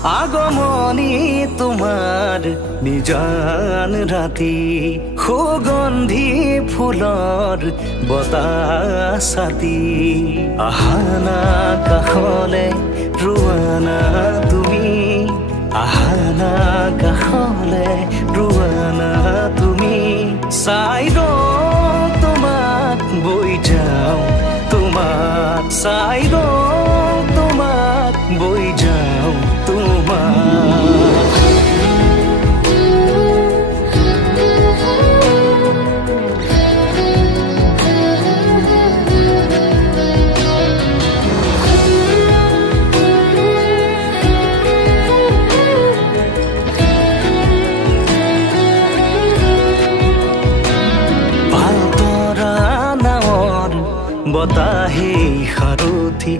আগমনী তোমাৰ নিজান ৰাতি সুগন্ধি ফুলৰ বতাহ ছাতি আহানা কাষলে ৰোৱানা তুমি আহানা কাষলে ৰোৱানা তুমি চাই তোমাক বৈ যাওঁ তোমাক চাই তোমাক বৈ যাওঁ তোমাক বতাহে সাৰথি